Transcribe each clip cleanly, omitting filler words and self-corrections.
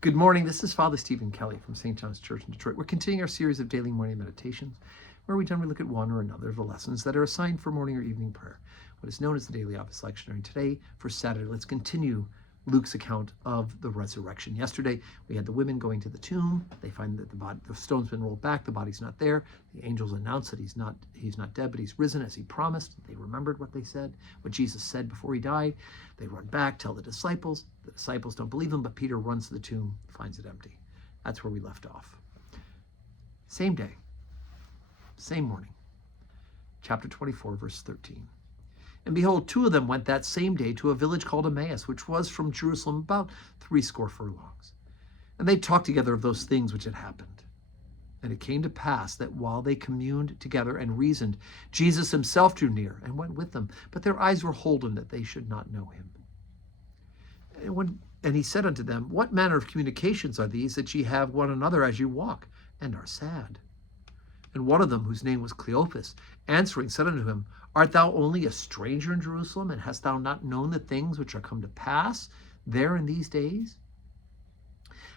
Good morning. This is Father Stephen Kelly from St. John's Church in Detroit. We're continuing our series of daily morning meditations, where we generally look at one or another of the lessons that are assigned for morning or evening prayer, what is known as the Daily Office Lectionary. And today, for Saturday, let's continue Luke's account of the resurrection. Yesterday, we had the women going to the tomb. They find that the stone's been rolled back, the body's not there. The angels announce that he's not dead, but he's risen as he promised. They remembered what they said, what Jesus said before he died. They run back, tell the disciples. The disciples don't believe him, but Peter runs to the tomb, finds it empty. That's where we left off. Same day, same morning. Chapter 24, verse 13. And behold, two of them went that same day to a village called Emmaus, which was from Jerusalem about 80 furlongs. And they talked together of those things which had happened. And it came to pass that while they communed together and reasoned, Jesus himself drew near and went with them, but their eyes were holden that they should not know him. And he said unto them, What manner of communications are these that ye have one another as you walk, and are sad? And one of them, whose name was Cleopas, answering, said unto him, Art thou only a stranger in Jerusalem, and hast thou not known the things which are come to pass there in these days?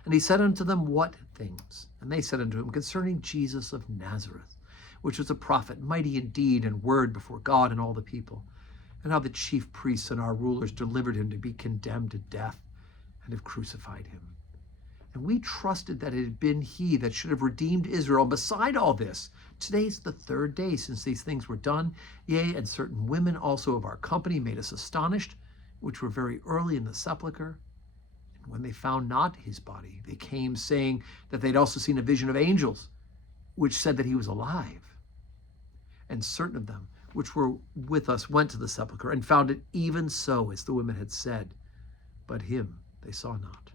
And he said unto them, What things? And they said unto him, Concerning Jesus of Nazareth, which was a prophet, mighty in deed and word before God and all the people, and how the chief priests and our rulers delivered him to be condemned to death, and have crucified him. And we trusted that it had been he that should have redeemed Israel. Beside all this, today's the third day since these things were done. Yea, and certain women also of our company made us astonished, which were very early in the sepulchre. And when they found not his body, they came, saying that they'd also seen a vision of angels, which said that he was alive. And certain of them, which were with us, went to the sepulchre, and found it even so as the women had said. But him they saw not.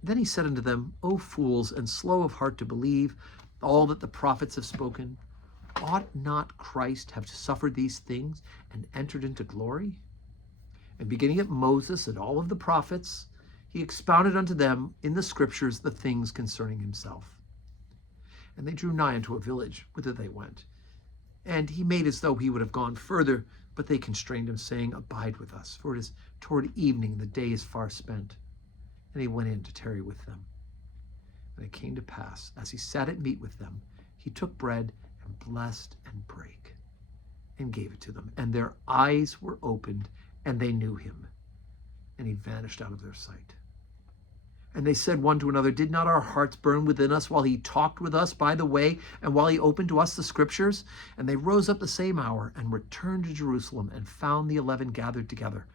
Then he said unto them, O fools, and slow of heart to believe all that the prophets have spoken, ought not Christ have suffered these things and entered into glory? And beginning at Moses and all of the prophets, he expounded unto them in the scriptures the things concerning himself. And they drew nigh unto a village, whither they went. And he made as though he would have gone further, but they constrained him, saying, Abide with us, for it is toward evening, and the day is far spent. And he went in to tarry with them. And it came to pass, as he sat at meat with them, he took bread and blessed and brake, and gave it to them. And their eyes were opened, and they knew him. And he vanished out of their sight. And they said one to another, Did not our hearts burn within us while he talked with us by the way, and while he opened to us the scriptures? And they rose up the same hour, and returned to Jerusalem, and found the 11 gathered together,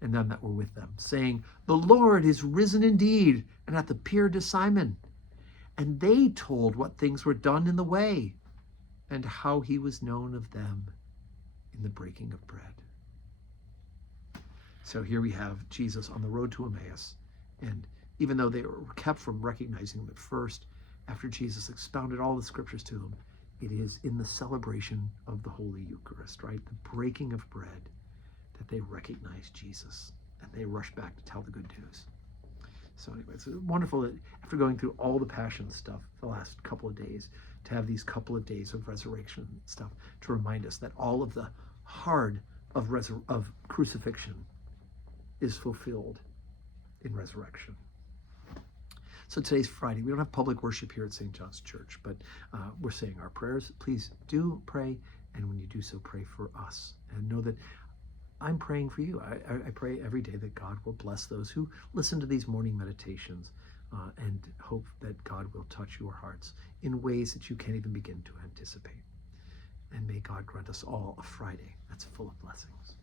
and them that were with them, saying, The Lord is risen indeed, and hath appeared to Simon. And they told what things were done in the way, and how he was known of them in the breaking of bread. So here we have Jesus on the road to Emmaus, and even though they were kept from recognizing him at first, after Jesus expounded all the scriptures to them, it is in the celebration of the Holy Eucharist, right? The breaking of bread, that they recognize Jesus, and they rush back to tell the good news. So anyway, it's wonderful that after going through all the passion stuff the last couple of days, to have these couple of days of resurrection stuff to remind us that all of the hard of crucifixion is fulfilled in resurrection. So today's Friday. We don't have public worship here at St. John's Church, but we're saying our prayers. Please do pray, and when you do so, pray for us. And know that I'm praying for you. I pray every day that God will bless those who listen to these morning meditations and hope that God will touch your hearts in ways that you can't even begin to anticipate. And may God grant us all a Friday that's full of blessings.